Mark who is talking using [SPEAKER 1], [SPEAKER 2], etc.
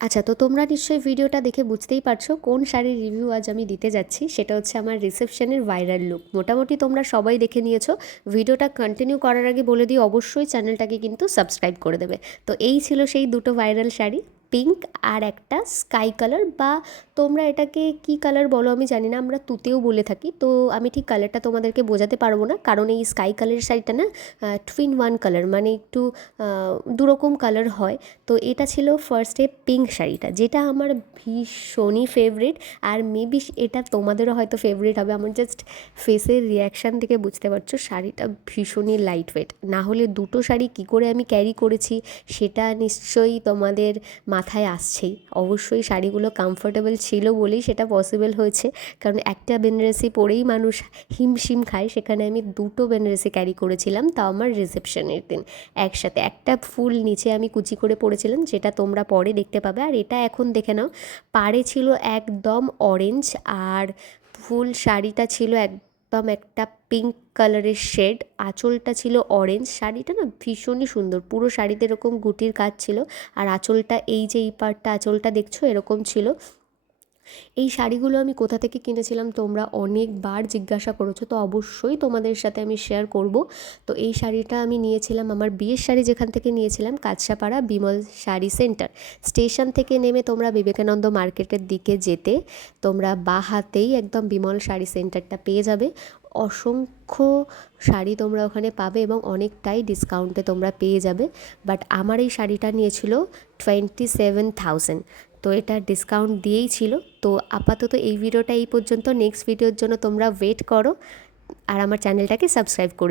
[SPEAKER 1] আচ্ছা তো তোমরা নিশ্চয়ই ভিডিওটা দেখে বুঝতেই পারছ কোন শাড়ির রিভিউ আজ আমি দিতে যাচ্ছি। সেটা হচ্ছে আমার রিসেপশনের ভাইরাল লুক। মোটামুটি তোমরা সবাই দেখে নিয়েছো। ভিডিওটা কন্টিনিউ করার আগে বলে দিই, অবশ্যই চ্যানেলটাকে কিন্তু সাবস্ক্রাইব করে দেবে। তো এই ছিল সেই দুটো ভাইরাল শাড়ি। পিঙ্ক আর একটা স্কাই কালার বা তোমরা এটাকে কি কালার বলো আমি জানি না, আমরা তুতেও বলে থাকি। তো আমি ঠিক কালারটা তোমাদেরকে বোঝাতে পারব না, কারণ এই স্কাই কালারের শাড়িটা না টুইন ওয়ান কালার মানে একটু দুরকম কালার হয়। তো এটা ছিল ফার্স্টে পিঙ্ক শাড়িটা, যেটা আমার ভীষণই ফেভারিট আর মেবি এটা তোমাদেরও হয়তো ফেভারিট হবে। আমার জাস্ট ফেসের রিয়াকশান থেকে বুঝতে পারছ, শাড়িটা ভীষণই লাইট ওয়েট না হলে দুটো শাড়ি কী করে আমি ক্যারি করেছি, সেটা নিশ্চয়ই তোমাদের মাথায় আসছেই। অবশ্যই শাড়িগুলো কমফোর্টেবল ছিল বলেই সেটা পসিবল হয়েছে। কারণ একটা বেনারসি পরেই মানুষ হিমশিম খায়, সেখানে আমি দুটো বেনারসি ক্যারি করেছিলাম তাও আমার রিসেপশনের দিন। একসাথে একটা ফুল নিচে আমি কুচি করে পরেছিলাম, যেটা তোমরা পরে দেখতে পাবে। আর এটা এখন দেখে নাও, পাড়ে ছিল একদম অরেঞ্জ আর ফুল শাড়িটা ছিল একদম একটা পিঙ্ক কালারের শেড আঁচলটা ছিল অরেঞ্জ শাড়িটা না ভীষণই সুন্দর, পুরো শাড়িতে এরকম গুটির কাজ ছিল, আর আঁচলটা, এই যে এই পার্টটা আঁচলটা দেখছ এরকম ছিল। এই শাড়িগুলো আমি কোথা থেকে কিনেছিলাম তোমরা অনেকবার জিজ্ঞাসা করেছ, তো অবশ্যই তোমাদের সাথে আমি শেয়ার করব। তো এই শাড়িটা আমি নিয়েছিলাম, আমার বিয়ের শাড়ি যেখান থেকে নিয়েছিলাম কাছাপাড়া বিমল শাড়ি সেন্টার স্টেশন থেকে নেমে তোমরা বিবেকানন্দ মার্কেটের দিকে যেতে, তোমরা বা হাতেই একদম বিমল শাড়ি সেন্টারটা পেয়ে যাবে। অসংখ্য শাড়ি তোমরা ওখানে পাবে এবং অনেকটাই ডিসকাউন্টে তোমরা পেয়ে যাবে। বাট আমার এই শাড়িটা নিয়েছিল টোয়েন্টি সেভেন থাউজেন্ড তো এটা ডিসকাউন্ট দিয়েই ছিল। তো আপাতত এই ভিডিওটা এই পর্যন্ত। নেক্সট ভিডিওর জন্য তোমরা ওয়েট করো। আর আমার চ্যানেলটাকে সাবস্ক্রাইব করে